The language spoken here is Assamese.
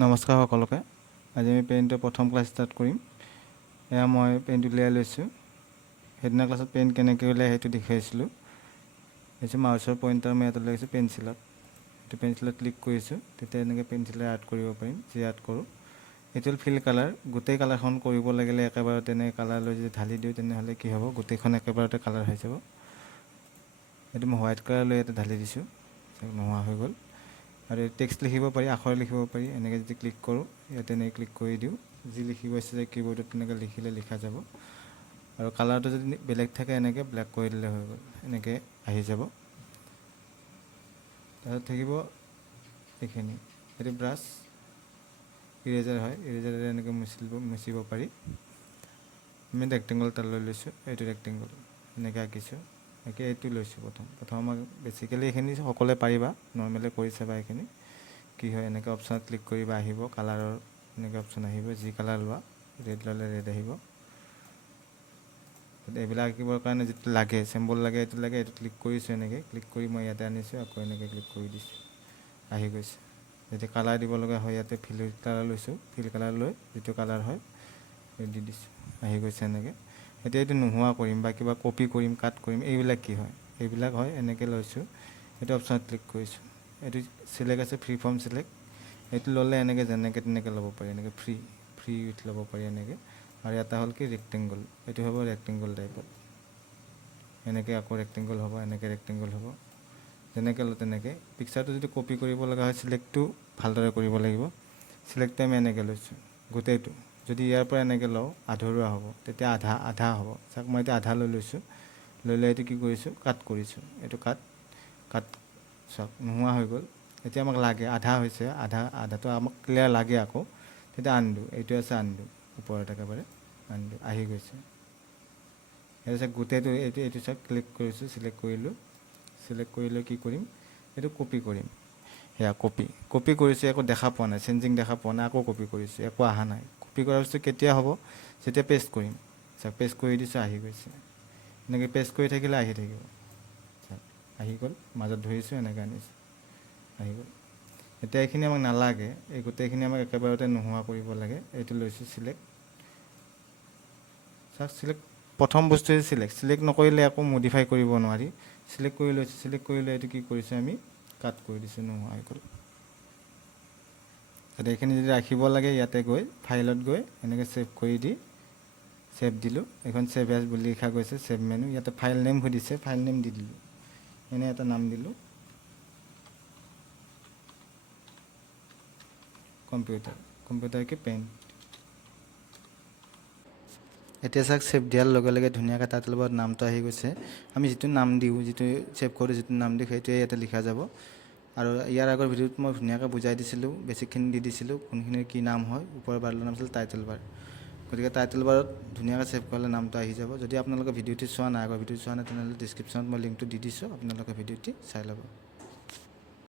নমস্কাৰ সকলোকে। আজি আমি পেইণ্টৰ প্ৰথম ক্লাছ ষ্টাৰ্ট কৰিম। এয়া মই পেইণ্ট উলিয়াই লৈছোঁ। সেইদিনা ক্লাছত পেইণ্ট কেনেকৈ উলিয়াই সেইটো দেখুৱাইছিলোঁ। হৈছে মাউচৰ পইণ্টাৰ মই ইয়াত উলিয়াইছোঁ পেঞ্চিলত। এইটো পেঞ্চিলত ক্লিক কৰিছোঁ, তেতিয়া এনেকৈ পেঞ্চিলে আৰ্ট কৰিব পাৰিম, যি আৰ্ট কৰোঁ। এইটো হ'ল ফিল কালাৰ। গোটেই কালাৰখন কৰিব লাগিলে একেবাৰতে এনেকৈ কালাৰ লৈ যদি ঢালি দিওঁ তেনেহ'লে কি হ'ব, গোটেইখন একেবাৰতে কালাৰ হৈ যাব। এইটো মই হোৱাইট কালাৰ লৈ ইয়াতে ঢালি দিছোঁ, নোহোৱা হৈ গ'ল। আৰু টেক্সট লিখিব পাৰি, আখৰ লিখিব পাৰি। এনেকৈ যদি ক্লিক কৰোঁ, ইয়াতে এনেকৈ ক্লিক কৰি দিওঁ, যি লিখিব ইচ্ছা যায় কীবৰ্ডত তেনেকৈ লিখিলে লিখা যাব। আৰু কালাৰটো যদি বেলেগ থাকে এনেকৈ ব্লেক কৰি দিলে হৈ গ'ল, এনেকৈ আহি যাব। তাৰপিছত থাকিব এইখিনি, এইটো ব্ৰাছ, ইৰেজাৰ হয়, ইৰেজাৰেৰে এনেকৈ মুচিব পাৰি। আমি ৰেক্টেংগল এটা লৈ লৈছোঁ, এইটো ৰেক্টেংগল এনেকৈ আঁকিছোঁ। একে এইটো লৈছোঁ প্ৰথম আমাক বেছিকেলি এইখিনি সকলোৱে পাৰিবা, নৰ্মেলি কৰি চাবা। এইখিনি কি হয়, এনেকৈ অপশ্যনত ক্লিক কৰিবা, আহিব কালাৰৰ এনেকৈ অপশ্যন আহিব। যি কালাৰ লোৱা, ৰেড ল'লে ৰেড আহিব। এইবিলাক আঁকিবৰ কাৰণে যিটো লাগে, চিম্বল লাগে, এইটো লাগে, এইটো ক্লিক কৰিছোঁ। এনেকৈ ক্লিক কৰি মই ইয়াতে আনিছোঁ, আকৌ এনেকৈ ক্লিক কৰি দিছোঁ, আহি গৈছে। যেতিয়া কালাৰ দিব লগা হয়, ইয়াতে ফিল কালাৰ লৈছোঁ, ফিল কালাৰ লৈ যিটো কালাৰ হয় দি দিছোঁ, আহি গৈছে এনেকৈ। এতিয়া এইটো নোহোৱা কৰিম বা কিবা কপি কৰিম, কাট কৰিম, এইবিলাক কি হয়, এইবিলাক হয়। এনেকৈ লৈছোঁ, এইটো অপশ্যনত ক্লিক কৰিছোঁ, এইটো চিলেক্ট আছে, ফ্ৰী ফৰ্ম চিলেক্ট। এইটো ল'লে এনেকৈ যেনেকৈ তেনেকৈ ল'ব পাৰি, এনেকৈ ফ্ৰী উইথ ল'ব পাৰি এনেকৈ। আৰু এটা হ'ল কি ৰেক্টেংগল, এইটো হ'ব ৰেক্টেংগল টাইপত, এনেকৈ আকৌ ৰেক্টেংগল হ'ব, এনেকৈ ৰেক্টেংগল হ'ব। যেনেকৈ লওঁ তেনেকৈ। পিকচাৰটো যদি কপি কৰিব লগা হয়, চিলেক্টটো ভালদৰে কৰিব লাগিব। চিলেক্টটো আমি এনেকৈ লৈছোঁ গোটেইটো। যদি ইয়াৰ পৰা এনেকৈ লওঁ, আধৰুৱা হ'ব, তেতিয়া আধা হ'ব। চাওক মই এতিয়া আধা লৈ লৈছোঁ, লৈ এইটো কি কৰিছোঁ, কাট কৰিছোঁ। এইটো কাট চাওক নোহোৱা হৈ গ'ল। এতিয়া আমাক লাগে, আধা হৈছে, আধাটো আমাক ক্লিয়াৰ লাগে আকৌ, তেতিয়া আনডু, এইটো আছে আনডু, ওপৰত একেবাৰে আনডু, আহি গৈছে। এইটো চাওক গোটেইটো, এইটো চাওক ক্লিক কৰিছোঁ, চিলেক্ট কৰিলোঁ। চিলেক্ট কৰি লৈ কি কৰিম, এইটো কপি কৰিম। সেয়া কপি কৰিছোঁ, একো দেখা পোৱা নাই, চেঞ্জিং দেখা পোৱা নাই। আকৌ কপি কৰিছোঁ, একো অহা নাই। কপি কৰাৰ পিছত কেতিয়া হ'ব, যেতিয়া পেষ্ট কৰিম। চাওক পেষ্ট কৰি দিছোঁ, আহি গৈছে। এনেকৈ পেষ্ট কৰি থাকিলে আহি থাকিব। চাওক আহি গ'ল, মাজত ধৰিছোঁ, এনেকৈ আনিছোঁ, আহি গ'ল। এতিয়া এইখিনি আমাক নালাগে, এই গোটেইখিনি আমাক একেবাৰতে নোহোৱা কৰিব লাগে। এইটো লৈছোঁ চিলেক্ট, চাওক চিলেক্ট, প্ৰথম বস্তুৱে চিলেক্ট নকৰিলে একো মডিফাই কৰিব নোৱাৰি। চিলেক্ট কৰি লৈছোঁ, চিলেক্ট কৰি লৈ এইটো কি কৰিছোঁ, আমি কাট কৰি দিছোঁ, নোহোৱা হৈ গ'ল। এইখিনি যদি ৰাখিব লাগে, ইয়াতে গৈ ফাইলত গৈ এনেকৈ ছেভ কৰি দি ছেভ দিলোঁ। এইখন ছেভ এজ বুলি লিখা গৈছে, ছেভ মেনু। ইয়াতে ফাইল নেম সুধিছে, ফাইল নেম দি দিলোঁ, এনে এটা নাম দিলোঁ, কম্পিউটাৰ কি পেইণ্ট। এতিয়া চাওক ছেভ দিয়াৰ লগে লগে ধুনীয়াকৈ টাইটেল বাৰত নামটো আহি গৈছে। আমি যিটো নাম দিওঁ, যিটো ছেভ কৰোঁ, যিটো নাম দিওঁ, সেইটোৱে ইয়াতে লিখা যাব। আৰু ইয়াৰ আগৰ ভিডিঅ'ত মই ধুনীয়াকৈ বুজাই দিছিলোঁ, বেছিকখিনি দি দিছিলোঁ, কোনখিনিৰ কি নাম হয়। ওপৰৰ বাৰটোৰ নাম আছিল টাইটেল বাৰ। গতিকে টাইটেল বাৰত ধুনীয়াকৈ ছেভ কৰিলে নামটো আহি যাব। যদি আপোনালোকে ভিডিঅ'টি চোৱা নাই, আগৰ ভিডিঅ'টি চোৱা নাই, তেনেহ'লে ডিছক্ৰিপশ্যনত মই লিংকটো দি দিছোঁ, আপোনালোকে ভিডিঅ'টি চাই ল'ব।